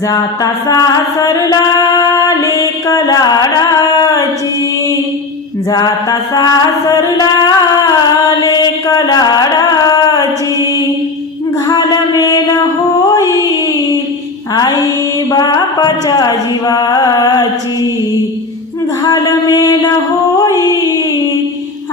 जाता सासरला लेक लाडाची जाता सासरला लेक लाडाची घालमेल होई आई बापाच्या जीवाची. घालमेल होई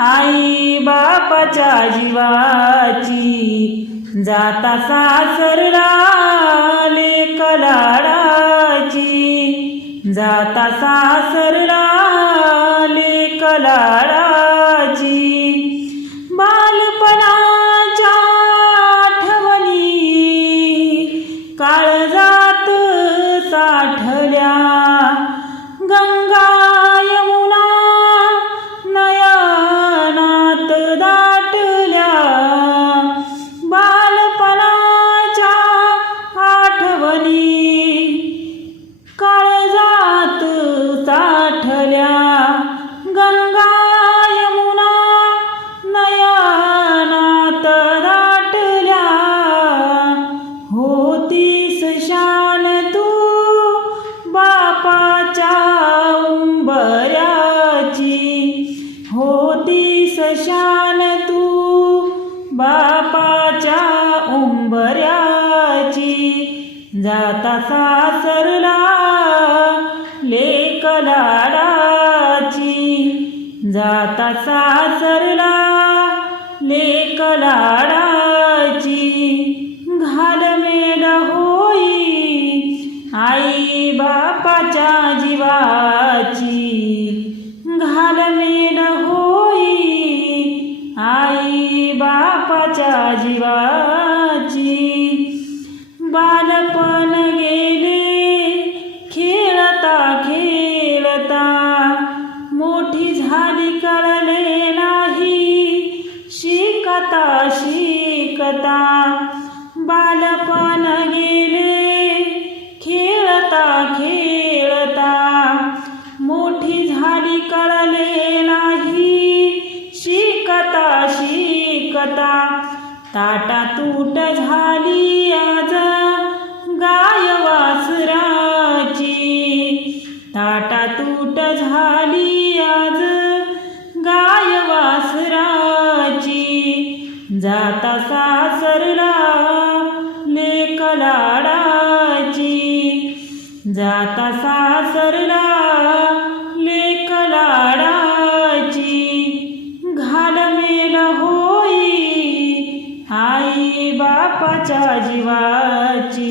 आई बापाच्या जीवाची. जाता सासरला लाडाची होती सशान तू. बापाच्या उंबऱ्याची. जाता सासरला लेकलाडाची जाता सासरला लेक आई बापाच्या जीवाची. बालपण गेले खेळता खेळता. मोठी झाली कळले नाही. शिकता शिकता. बालपण गेले खेळता खेळता. ताटा तूट झाली आज गाय वासराची. ताटा तूट झाली आज गाय वासराची. जाता सासरला लेकलाडाची. जाता सासरला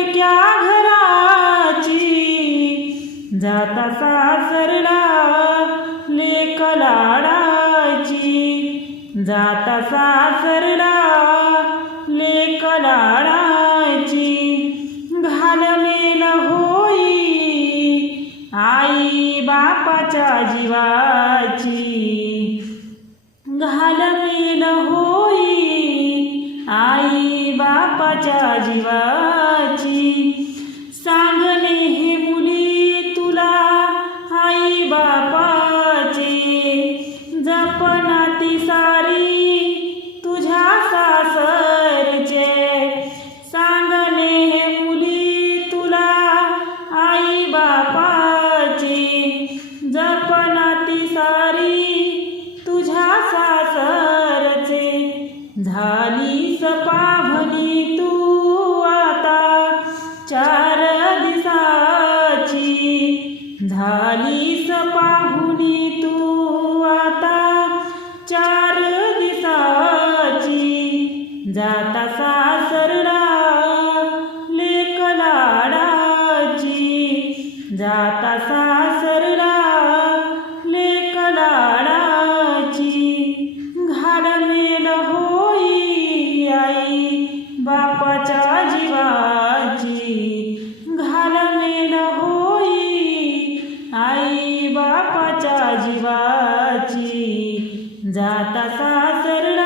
परक्या घराची. जाता सासरला लेक लाडाची. जाता सासरला लेक लाडाची. घालमेल होई आई बापाच्या जीवाची. घालमेल होई आई बापाच्या जीवाची de झाली बापाच्या जीवाची. जाता सासर